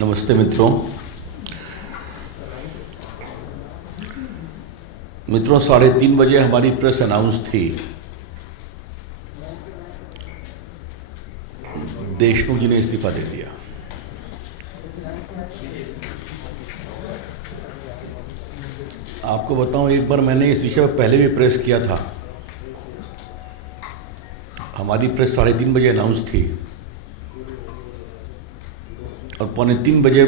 नमस्ते मित्रों। मित्रों 3:30 बजे हमारी प्रेस अनाउंस थी। देशमुख जी ने इस्तीफा दे दिया। आपको बताऊं, एक बार मैंने इस विषय पर पहले भी प्रेस किया था। हमारी प्रेस 3:30 बजे अनाउंस थी और 2:45 बजे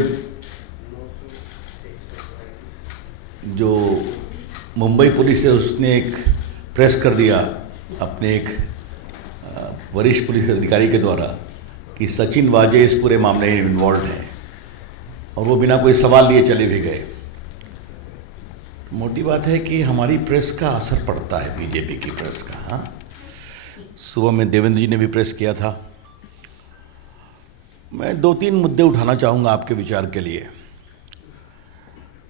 जो मुंबई पुलिस है उसने एक प्रेस कर दिया अपने एक वरिष्ठ पुलिस अधिकारी के द्वारा कि सचिन वाजे इस पूरे मामले में इन्वॉल्व हैं, और वो बिना कोई सवाल लिए चले भी गए। मोटी बात है कि हमारी प्रेस का असर पड़ता है, बीजेपी की प्रेस का। हाँ, सुबह में देवेंद्र जी ने भी प्रेस किया था। मैं 2-3 मुद्दे उठाना चाहूँगा आपके विचार के लिए।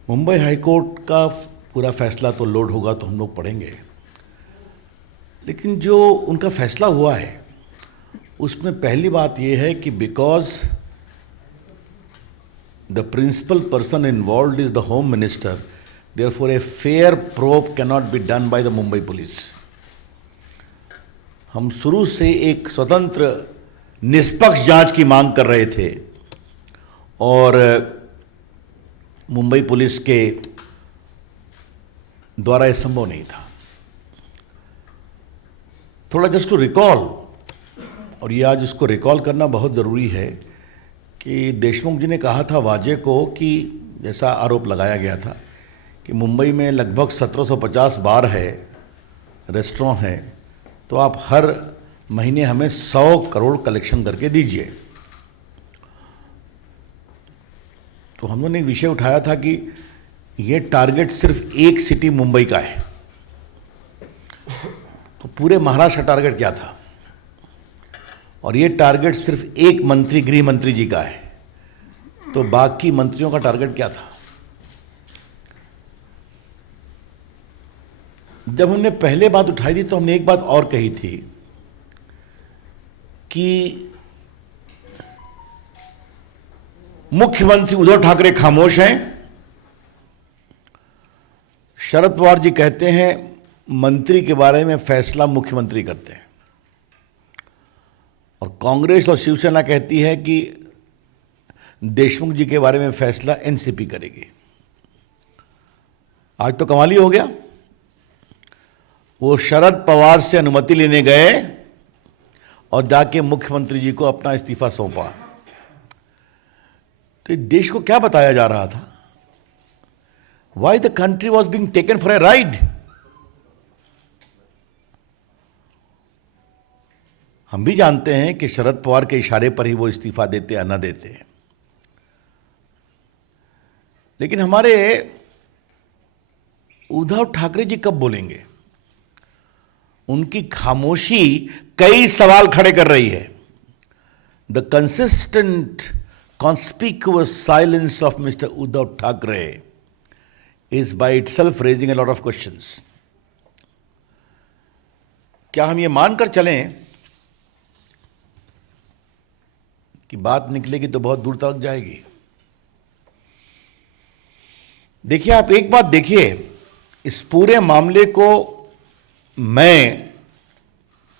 मुंबई हाईकोर्ट का पूरा फैसला तो लोड होगा तो हम लोग पढ़ेंगे, लेकिन जो उनका फैसला हुआ है उसमें पहली बात यह है कि because the principal person involved is the home minister, therefore a fair probe cannot be done by the Mumbai police. हम शुरू से एक स्वतंत्र निष्पक्ष जांच की मांग कर रहे थे और मुंबई पुलिस के द्वारा यह संभव नहीं था। थोड़ा जस्ट टू रिकॉल, और ये आज इसको रिकॉल करना बहुत ज़रूरी है कि देशमुख जी ने कहा था वाजे को कि जैसा आरोप लगाया गया था कि मुंबई में लगभग 1750 बार है, रेस्टोरेंट हैं, तो आप हर महीने हमें 100 करोड़ कलेक्शन करके दीजिए। तो हम लोगों ने एक विषय उठाया था कि ये टारगेट सिर्फ एक सिटी मुंबई का है, तो पूरे महाराष्ट्र का टारगेट क्या था? और ये टारगेट सिर्फ एक मंत्री, गृह मंत्री जी का है, तो बाकी मंत्रियों का टारगेट क्या था? जब हमने पहले बात उठाई थी तो हमने एक बात और कही थी कि मुख्यमंत्री उद्धव ठाकरे खामोश हैं। शरद पवार जी कहते हैं मंत्री के बारे में फैसला मुख्यमंत्री करते हैं, और कांग्रेस और शिवसेना कहती है कि देशमुख जी के बारे में फैसला एनसीपी करेगी। आज तो कमाल ही हो गया। वो शरद पवार से अनुमति लेने गए और जाके मुख्यमंत्री जी को अपना इस्तीफा सौंपा। तो देश को क्या बताया जा रहा था? Why the country was being taken for a ride? हम भी जानते हैं कि शरद पवार के इशारे पर ही वो इस्तीफा देते या न देते हैं, लेकिन हमारे उद्धव ठाकरे जी कब बोलेंगे? उनकी खामोशी कई सवाल खड़े कर रही है। The consistent conspicuous silence of Mr. Uddhav Thackeray is by itself raising a lot of questions. क्या हम ये मानकर चलें कि बात निकलेगी तो बहुत दूर तक जाएगी? देखिए, आप एक बात देखिए, इस पूरे मामले को मैं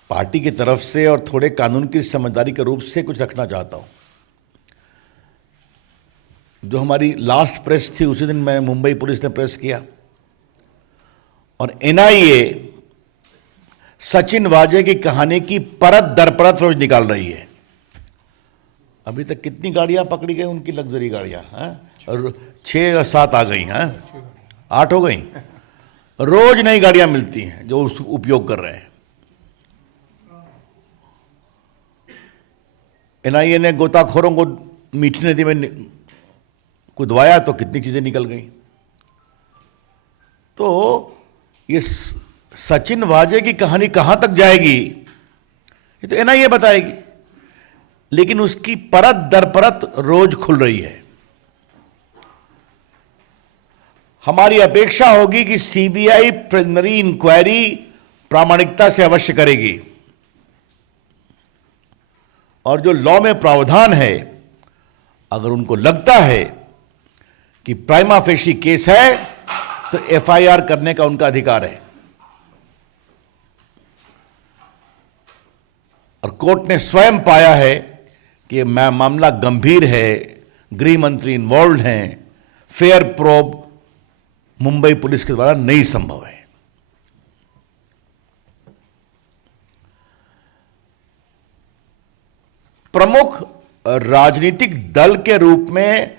पार्टी की तरफ से और थोड़े कानून की समझदारी के रूप से कुछ रखना चाहता हूं। जो हमारी लास्ट प्रेस थी उसी दिन मैं मुंबई पुलिस ने प्रेस किया, और एनआईए सचिन वाजे की कहानी की परत दर परत रोज निकाल रही है। अभी तक कितनी गाड़ियां पकड़ी गई उनकी, लग्जरी गाड़ियां, और 6 या 7 आ गई हैं, 8 हो गई। रोज नई गाड़ियां मिलती हैं जो उपयोग कर रहे हैं। एनआईए ने गोताखोरों को मीठी नदी में कुदवाया तो कितनी चीजें निकल गई। तो ये सचिन वाजे की कहानी कहां तक जाएगी ये तो एनआईए बताएगी, लेकिन उसकी परत दर परत रोज खुल रही है। हमारी अपेक्षा होगी कि सीबीआई प्रिलिमिनरी इंक्वायरी प्रामाणिकता से अवश्य करेगी, और जो लॉ में प्रावधान है अगर उनको लगता है कि प्राइमा फेशी केस है तो एफआईआर करने का उनका अधिकार है। और कोर्ट ने स्वयं पाया है कि मामला गंभीर है, गृह मंत्री इन्वॉल्व हैं, फेयर प्रोब मुंबई पुलिस के द्वारा नहीं संभव है। प्रमुख राजनीतिक दल के रूप में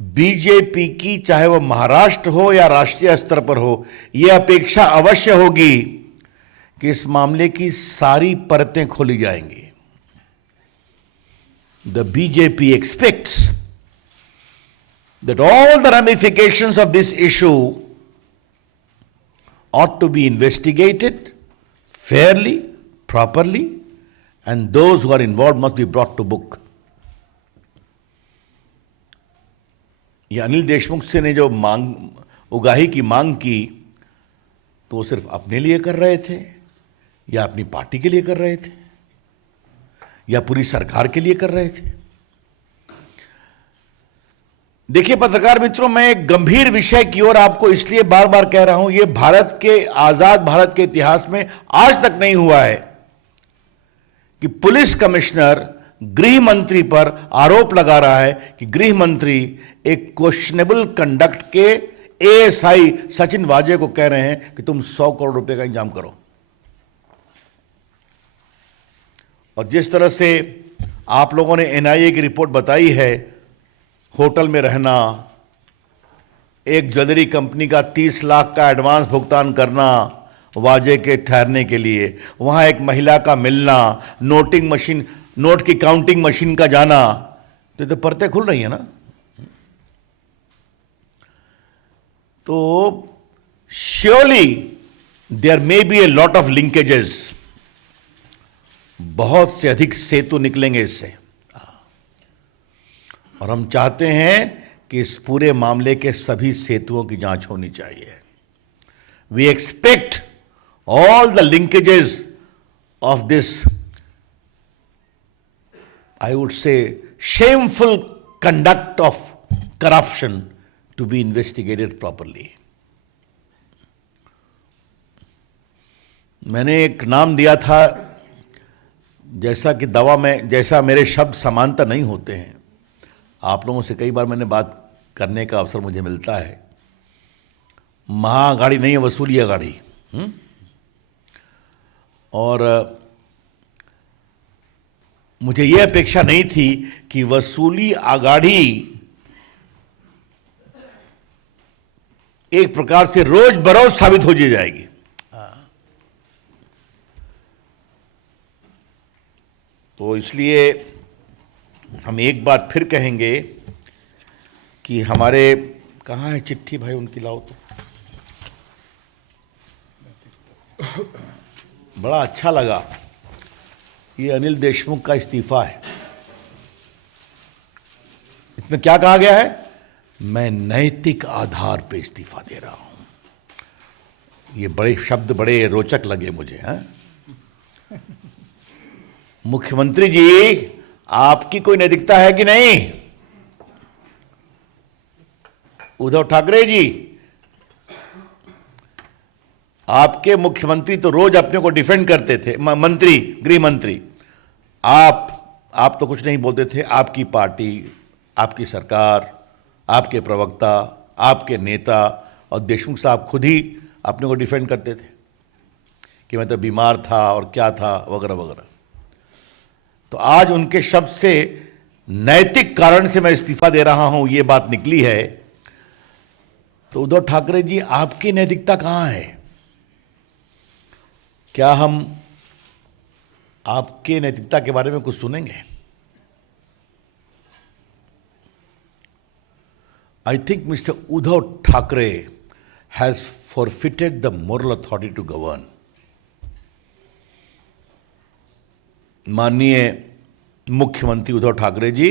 बीजेपी की, चाहे वह महाराष्ट्र हो या राष्ट्रीय स्तर पर हो, यह अपेक्षा अवश्य होगी कि इस मामले की सारी परतें खोली जाएंगी। The BJP expects that all the ramifications of this issue ought to be investigated fairly, properly, and those who are involved must be brought to book. ये अनिल देशमुख से ने जो उगाही की मांग की, तो वो सिर्फ अपने लिए कर रहे थे या अपनी पार्टी के लिए कर रहे थे या पूरी सरकार के लिए कर रहे थे? देखिए पत्रकार मित्रों, मैं एक गंभीर विषय की ओर आपको इसलिए बार बार कह रहा हूं, यह भारत के, आजाद भारत के इतिहास में आज तक नहीं हुआ है कि पुलिस कमिश्नर गृह मंत्री पर आरोप लगा रहा है कि गृह मंत्री एक क्वेश्चनेबल कंडक्ट के एएसआई सचिन वाजे को कह रहे हैं कि तुम 100 करोड़ रुपए का इंतजाम करो। और जिस तरह से आप लोगों ने एनआईए की रिपोर्ट बताई है, होटल में रहना, एक ज्वेलरी कंपनी का 30 लाख का एडवांस भुगतान करना वाजे के ठहरने के लिए, वहां एक महिला का मिलना, नोटिंग मशीन, नोट की काउंटिंग मशीन का जाना, तो ये तो परतें खुल रही है ना। तो surely there may be a lot of linkages, बहुत से अधिक सेतु निकलेंगे इससे। और हम चाहते हैं कि इस पूरे मामले के सभी सेतुओं की जांच होनी चाहिए। We expect all the linkages of this, I would say, shameful conduct of corruption to be investigated properly. मैंने एक नाम दिया था, जैसा कि दवा में, जैसा मेरे शब्द समांतर नहीं होते हैं। आप लोगों से कई बार मैंने बात करने का अवसर मुझे मिलता है। महाअघाड़ी नहीं है, वसूली अघाड़ी। और मुझे यह अपेक्षा नहीं थी कि वसूली अघाड़ी एक प्रकार से रोज बरोज साबित हो जाएगी। तो इसलिए हम एक बात फिर कहेंगे कि हमारे, कहाँ है चिट्ठी भाई, उनकी लाओ तो। बड़ा अच्छा लगा, ये अनिल देशमुख का इस्तीफा है। इसमें क्या कहा गया है? मैं नैतिक आधार पे इस्तीफा दे रहा हूं। ये बड़े शब्द बड़े रोचक लगे मुझे। मुख्यमंत्री जी, आपकी कोई नैतिकता है कि नहीं? उद्धव ठाकरे जी, आपके मुख्यमंत्री तो रोज अपने को डिफेंड करते थे, मंत्री, गृह मंत्री। आप तो कुछ नहीं बोलते थे। आपकी पार्टी, आपकी सरकार, आपके प्रवक्ता, आपके नेता और देशमुख साहब खुद ही अपने को डिफेंड करते थे कि मैं तो बीमार था और क्या था वगैरह वगैरह। तो आज उनके शब्द से नैतिक कारण से मैं इस्तीफा दे रहा हूं, ये बात निकली है। तो उद्धव ठाकरे जी, आपकी नैतिकता कहां है? क्या हम आपके नैतिकता के बारे में कुछ सुनेंगे? I think mister Uddhav Thackeray has forfeited the moral authority to govern. माननीय मुख्यमंत्री उद्धव ठाकरे जी,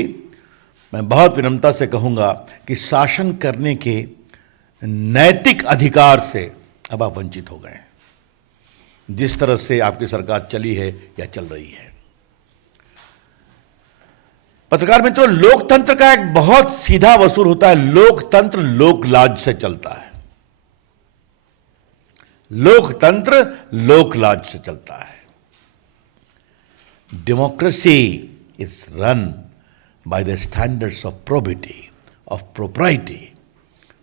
मैं बहुत विनम्रता से कहूंगा कि शासन करने के नैतिक अधिकार से अब आप वंचित हो गए, जिस तरह से आपकी सरकार चली है या चल रही है। पत्रकार मित्रों, लोकतंत्र का एक बहुत सीधा वसूल होता है। लोकतंत्र लोकलाज से चलता है। लोकतंत्र लोकलाज से चलता है। Democracy is run by the standards of probity, of propriety,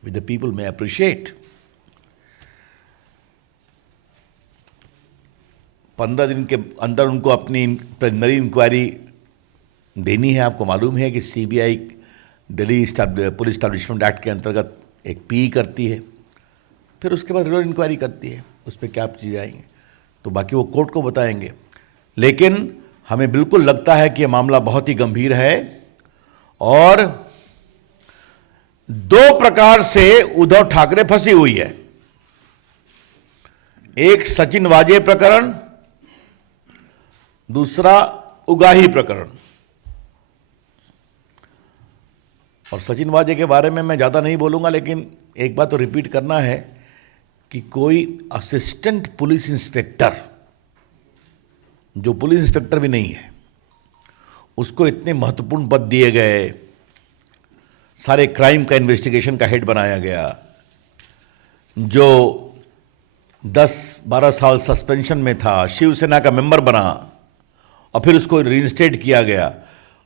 which the people may appreciate. 15 दिन के अंदर उनको अपनी प्रिलिमिनरी इंक्वायरी देनी है। आपको मालूम है कि CBI Delhi police establishment act के अंतर्गत एक पी करती है, फिर उसके बाद रेगुलर इंक्वायरी करती है। उस पर क्या चीज़ें आएंगी तो बाकी वो कोर्ट को बताएंगे। लेकिन हमें बिल्कुल लगता है कि यह मामला बहुत ही गंभीर है और 2 प्रकार से उद्धव ठाकरे फंसी हुई है। एक सचिन वाजे प्रकरण, दूसरा उगाही प्रकरण। और सचिन वाजे के बारे में मैं ज़्यादा नहीं बोलूँगा, लेकिन एक बात तो रिपीट करना है कि कोई असिस्टेंट पुलिस इंस्पेक्टर, जो पुलिस इंस्पेक्टर भी नहीं है, उसको इतने महत्वपूर्ण पद दिए गए, सारे क्राइम का इन्वेस्टिगेशन का हेड बनाया गया, जो 10-12 साल सस्पेंशन में था, शिवसेना का मेंबर बना और फिर उसको रीइंस्टेट किया गया।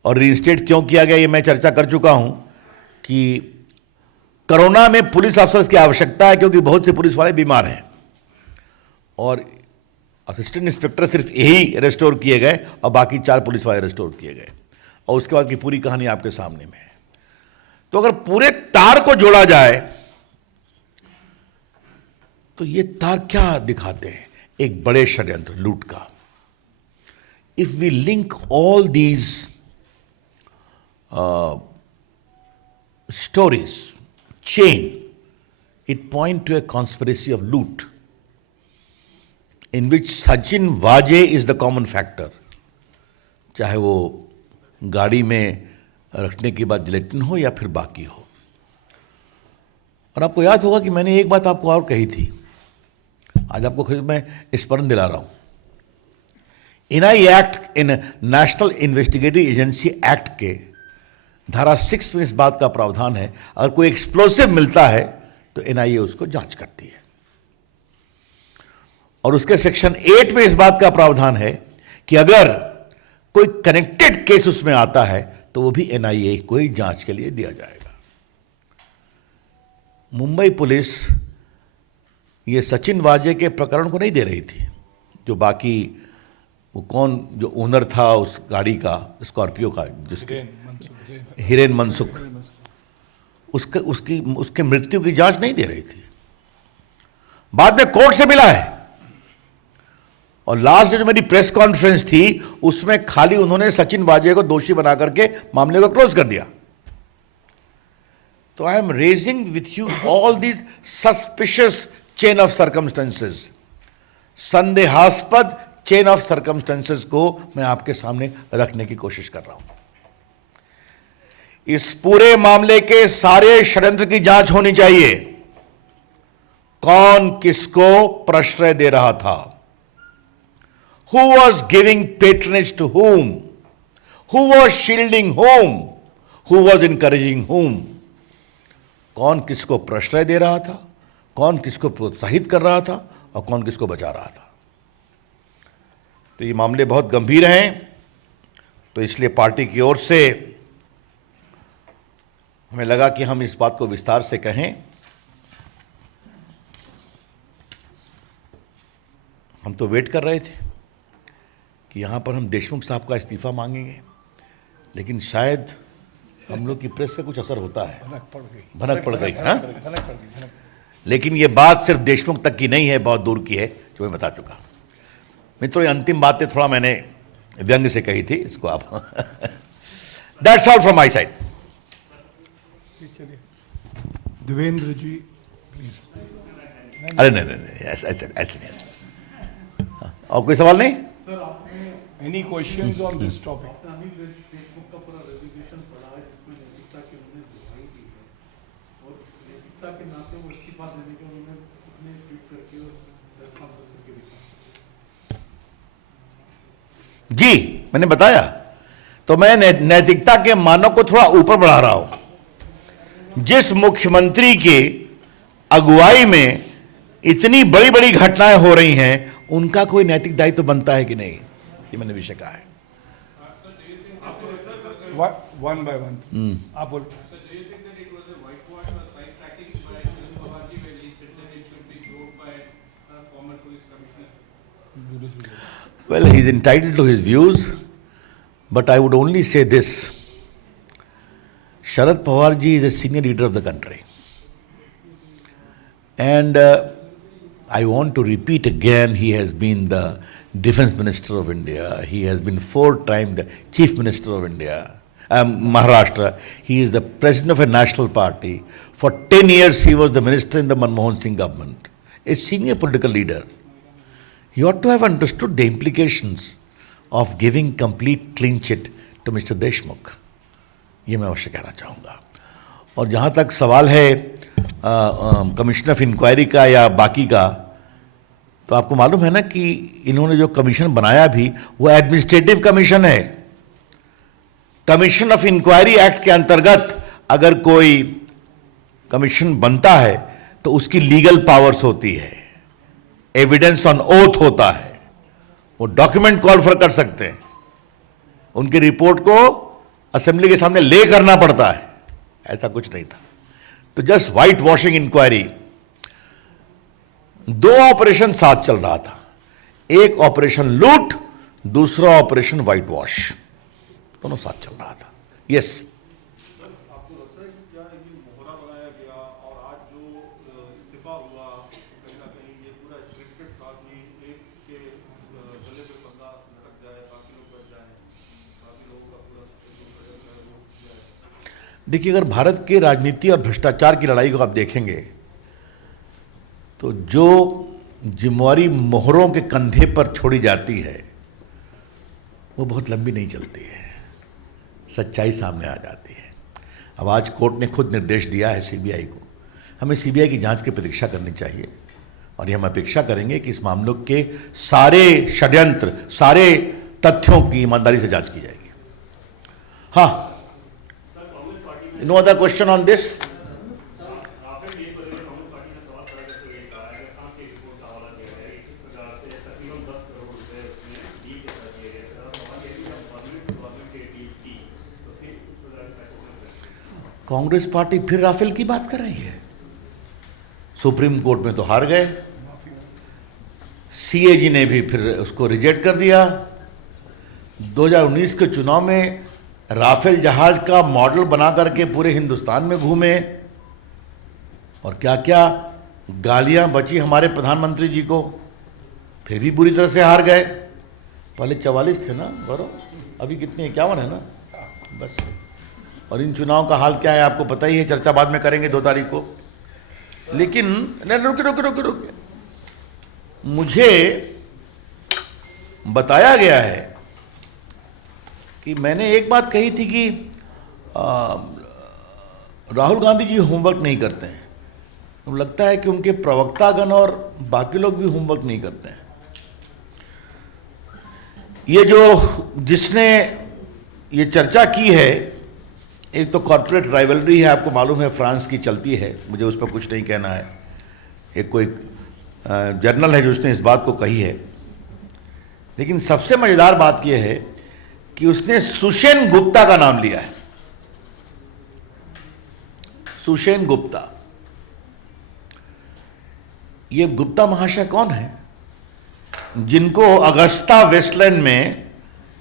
और रीइंस्टेट क्यों किया गया ये मैं चर्चा कर चुका हूं कि कोरोना में पुलिस अफसर्स की आवश्यकता है, क्योंकि बहुत से पुलिस वाले बीमार हैं और असिस्टेंट इंस्पेक्टर सिर्फ यही रेस्टोर किए गए और बाकी 4 पुलिस वाले रेस्टोर किए गए। और उसके बाद की पूरी कहानी आपके सामने में है। तो अगर पूरे तार को जोड़ा जाए तो ये तार क्या दिखाते हैं? एक बड़े षड्यंत्र लूट का। If we link all these stories, chain, it point to a conspiracy of loot in which Sachin Vaje is the common factor. चाहे वो गाड़ी में रखने के बाद जिलेटिन हो या फिर बाकी हो। और आपको याद होगा कि मैंने एक बात आपको और कही थी, आज आपको खुद मैं स्मरण दिला रहा हूं। एनआई एक्ट, इन नेशनल इन्वेस्टिगेटिव एजेंसी एक्ट के धारा 6 में इस बात का प्रावधान है, अगर कोई एक्सप्लोसिव मिलता है तो एनआईए उसको जांच करती है। और उसके सेक्शन 8 में इस बात का प्रावधान है कि अगर कोई कनेक्टेड केस उसमें आता है तो वो भी एनआईए को ही जांच के लिए दिया जाएगा। मुंबई पुलिस ये सचिन वाजे के प्रकरण को नहीं दे रही थी। जो बाकी वो कौन जो ओनर था उस गाड़ी का, स्कॉर्पियो का, जिसके हिरेन मनसुख, उसके मृत्यु की जांच नहीं दे रही थी। बाद में कोर्ट से मिला है और लास्ट जो मेरी प्रेस कॉन्फ्रेंस थी उसमें खाली उन्होंने सचिन वाजे को दोषी बना करके मामले को क्लोज कर दिया। तो I am raising with you all these suspicious chain of circumstances, संदेहास्पद चेन ऑफ सर्कमस्टेंसेस को मैं आपके सामने रखने की कोशिश कर रहा हूं। इस पूरे मामले के सारे षड्यंत्र की जांच होनी चाहिए। कौन किसको प्रश्रय दे रहा था? Who was giving patronage to whom? Who was shielding whom? Who was encouraging whom? कौन किसको प्रश्रय दे रहा था, कौन किसको प्रोत्साहित कर रहा था और कौन किसको बचा रहा था। तो ये मामले बहुत गंभीर हैं। तो इसलिए पार्टी की ओर से हमें लगा कि हम इस बात को विस्तार से कहें। हम तो वेट कर रहे थे कि यहाँ पर हम देशमुख साहब का इस्तीफा मांगेंगे, लेकिन शायद हम लोग की प्रेस से कुछ असर होता है, भनक पड़ गई। हाँ, लेकिन ये बात सिर्फ देशमुख तक की नहीं है, बहुत दूर की है, जो मैं बता चुका। मित्रों, ये अंतिम बातें थोड़ा मैंने व्यंग से कही थी, इसको आप that's all from my side. Devendra ji please. अरे नहीं, ऐसे नहीं। और कोई सवाल नहीं? Any questions on this topic? जी, मैंने बताया तो मैं नैतिकता के मानों को थोड़ा ऊपर बढ़ा रहा हूं। जिस मुख्यमंत्री के अगुवाई में इतनी बड़ी बड़ी घटनाएं हो रही हैं, उनका कोई नैतिक दायित्व बनता है कि नहीं, ये मैंने विषय कहा है। One by one. आप बोलो। Well, he is entitled to his views, but I would only say this. Sharad Pawar ji is a senior leader of the country. And I want to repeat again, he has been the Defense Minister of India. He has been 4 times the Chief Minister of India, Maharashtra. He is the President of a national party. For 10 years, he was the Minister in the Manmohan Singh government. A senior political leader. He ought to have understood the implications of giving complete clean chit to Mr. Deshmukh. ये मैं अवश्य कहना चाहूँगा। और जहाँ तक सवाल है कमीशन ऑफ इंक्वायरी का या बाकी का, तो आपको मालूम है ना कि इन्होंने जो कमीशन बनाया भी वो एडमिनिस्ट्रेटिव कमीशन है। कमीशन ऑफ इंक्वायरी एक्ट के अंतर्गत अगर कोई कमीशन बनता है तो उसकी लीगल पावर्स होती है, एविडेंस ऑन ओथ होता है, वो डॉक्यूमेंट कॉल फॉर कर सकते हैं, उनकी रिपोर्ट को असेंबली के सामने ले करना पड़ता है। ऐसा कुछ नहीं था। तो just white washing inquiry, 2 operation साथ चल रहा था। एक ऑपरेशन लूट, दूसरा ऑपरेशन व्हाइट वॉश, दोनों साथ चल रहा था। यस आपको लगता है कि क्या ये मोहरा बनाया गया और आज जो इस्तीफा हुआ, कहीं ना कहीं ये पूरा स्क्रिप्टेड था कि एक के गले पे बंदा लटक जाए, बाकी लोग बच जाए, बाकी लोगों का पूरा देखिए, अगर भारत के राजनीति और भ्रष्टाचार की लड़ाई को आप देखेंगे तो जो जिम्मेवारी मोहरों के कंधे पर छोड़ी जाती है वो बहुत लंबी नहीं चलती है, सच्चाई सामने आ जाती है। अब आज कोर्ट ने खुद निर्देश दिया है सीबीआई को, हमें सीबीआई की जांच की प्रतीक्षा करनी चाहिए और ये हम अपेक्षा करेंगे कि इस मामलों के सारे षड्यंत्र, सारे तथ्यों की ईमानदारी से जांच की जाएगी। हाँ, no other question on this? Congress party फिर राफेल की बात कर रही है। सुप्रीम कोर्ट में तो हार गए, सीएजी ने भी फिर उसको रिजेक्ट कर दिया। 2019 के चुनाव में राफेल जहाज का मॉडल बना करके पूरे हिंदुस्तान में घूमे और क्या क्या गालियां बची हमारे प्रधानमंत्री जी को, फिर भी बुरी तरह से हार गए। पहले 44 थे ना गौरव, अभी कितने 51 है ना बस। और इन चुनाव का हाल क्या है आपको पता ही है, चर्चा बाद में करेंगे 2 तारीख को। लेकिन रुके, मुझे बताया गया है कि मैंने एक बात कही थी कि राहुल गांधी जी होमवर्क नहीं करते हैं। तो लगता है कि उनके प्रवक्तागण और बाकी लोग भी होमवर्क नहीं करते हैं। ये जो जिसने ये चर्चा की है, एक तो कॉर्पोरेट राइवलरी है, आपको मालूम है फ्रांस की चलती है, मुझे उस पर कुछ नहीं कहना है। एक कोई जर्नल है जो उसने इस बात को कही है। लेकिन सबसे मजेदार बात यह है कि उसने सुषेन गुप्ता का नाम लिया है। सुषेन गुप्ता, ये गुप्ता महाशय कौन है? जिनको अगस्ता वेस्टलैंड में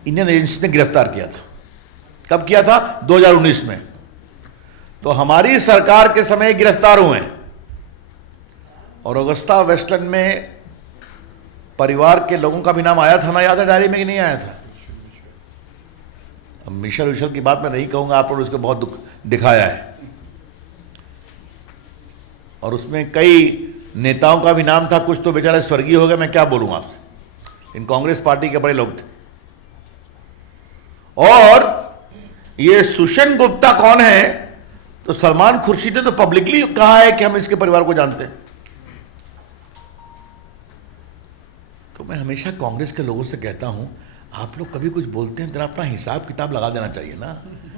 इंडियन एजेंसी ने गिरफ्तार किया था। कब किया था? 2019 में। तो हमारी सरकार के समय गिरफ्तार हुए हैं। और अगस्ता वेस्टलैंड में परिवार के लोगों का भी नाम आया था ना, याद है डायरी में कि नहीं आया था? अब मिशेल विशेल की बात मैं नहीं कहूंगा, आप लोगों ने उसको बहुत दुख दिखाया है। और उसमें कई नेताओं का भी नाम था, कुछ तो बेचारे स्वर्गीय हो गए, मैं क्या बोलूं आपसे। इन कांग्रेस पार्टी के बड़े लोग थे। और ये सुषेन गुप्ता कौन है? तो सलमान खुर्शीद ने तो पब्लिकली कहा है कि हम इसके परिवार को जानते हैं। तो मैं हमेशा कांग्रेस के लोगों से कहता हूं, आप लोग कभी कुछ बोलते हैं जरा अपना हिसाब किताब लगा देना चाहिए ना,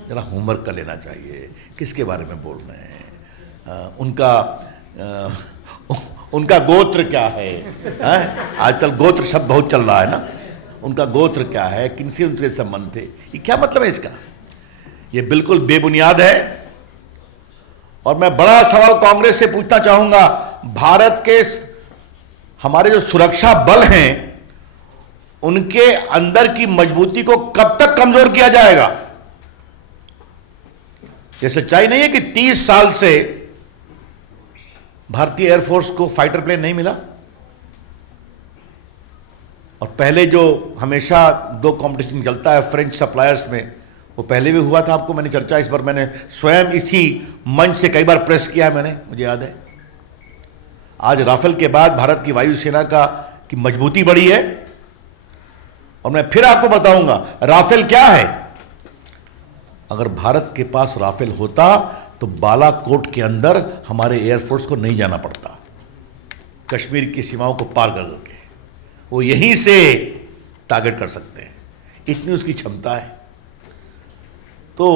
जरा होमवर्क कर लेना चाहिए, किसके बारे में बोल रहे हैं, उनका गोत्र क्या है, आजकल गोत्र शब्द बहुत चल रहा है ना, उनका गोत्र क्या है, किनसे उनके संबंध थे, ये क्या मतलब है इसका? ये बिल्कुल बेबुनियाद है। और मैं बड़ा सवाल कांग्रेस से पूछना चाहूंगा, भारत के हमारे जो सुरक्षा बल हैं उनके अंदर की मजबूती को कब तक कमजोर किया जाएगा? यह सच्चाई नहीं है कि 30 साल से भारतीय एयरफोर्स को फाइटर प्लेन नहीं मिला, और पहले जो हमेशा 2 कंपटीशन चलता है फ्रेंच सप्लायर्स में, वो पहले भी हुआ था, आपको मैंने चर्चा इस बार मैंने स्वयं इसी मंच से कई बार प्रेस किया है मैंने, मुझे याद है। आज राफेल के बाद भारत की वायुसेना की मजबूती बढ़ी है, और मैं फिर आपको बताऊंगा राफेल क्या है। अगर भारत के पास राफेल होता तो बालाकोट के अंदर हमारे एयरफोर्स को नहीं जाना पड़ता, कश्मीर की सीमाओं को पार करके वो यहीं से टारगेट कर सकते हैं, इतनी उसकी क्षमता है। तो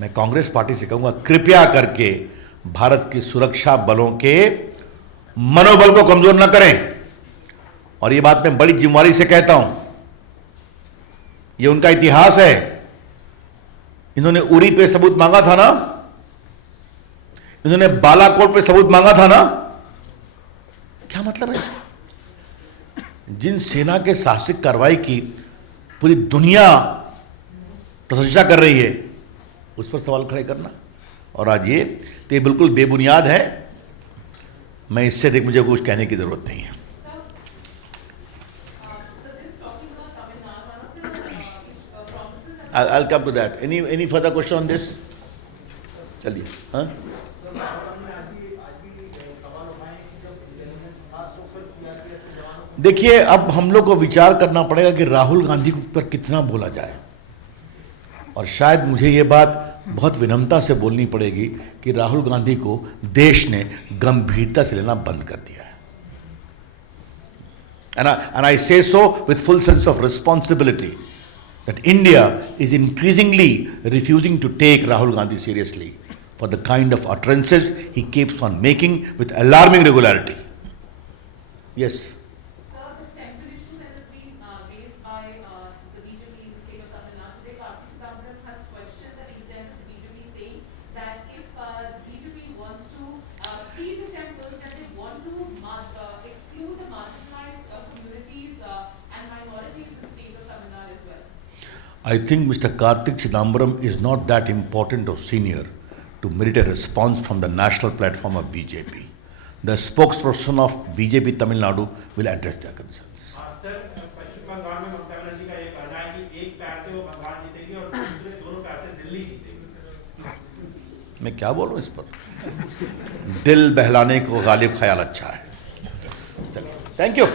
मैं कांग्रेस पार्टी से कहूंगा, कृपया करके भारत की सुरक्षा बलों के मनोबल को कमजोर न करें। और ये बात मैं बड़ी जिम्मेदारी से कहता हूं, ये उनका इतिहास है। इन्होंने उरी पे सबूत मांगा था ना, इन्होंने बालाकोट पे सबूत मांगा था ना, क्या मतलब है इसका? जिन सेना के साहसिक कार्रवाई की पूरी दुनिया प्रशंसा कर रही है, उस पर सवाल खड़े करना, और आज ये तो ये बिल्कुल बेबुनियाद है। मैं इससे देख मुझे कुछ कहने की जरूरत नहीं है। I'll come to that. Any further question on this? चलिए, हाँ? देखिए, अब हम लोग को विचार करना पड़ेगा कि राहुल गांधी पर कितना बोला जाए, और शायद मुझे ये बात बहुत विनम्रता से बोलनी पड़ेगी कि राहुल गांधी को देश ने गंभीरता से लेना बंद कर दिया है। And I say so with full sense of responsibility that India is increasingly refusing to take Rahul Gandhi seriously for the kind of utterances he keeps on making with alarming regularity. Yes. Sir, the temple issue that has been raised by the BJP in the state of Tamil Nadu today, Kartik Chidambaram has questioned the intent of the BJP, saying that if BJP wants to free the temples, then they want to exclude the marginalized communities and minorities in the state of Tamil Nadu as well. I think Mr. Kartik Chidambaram is not that important or senior to merit a response from the national platform of BJP. The spokesperson of BJP Tamil Nadu will address their concerns. Sir, Paschim Bengal में ममता बनर्जी का ये कहना है कि एक पैर से वो बंगाल जीतेगी और दूसरे दोनों पैर से दिल्ली जीतेगी। मैं क्या बोलूं इस पर? दिल बहलाने को गालिब ख्याल अच्छा है। चलिए, थैंक यू।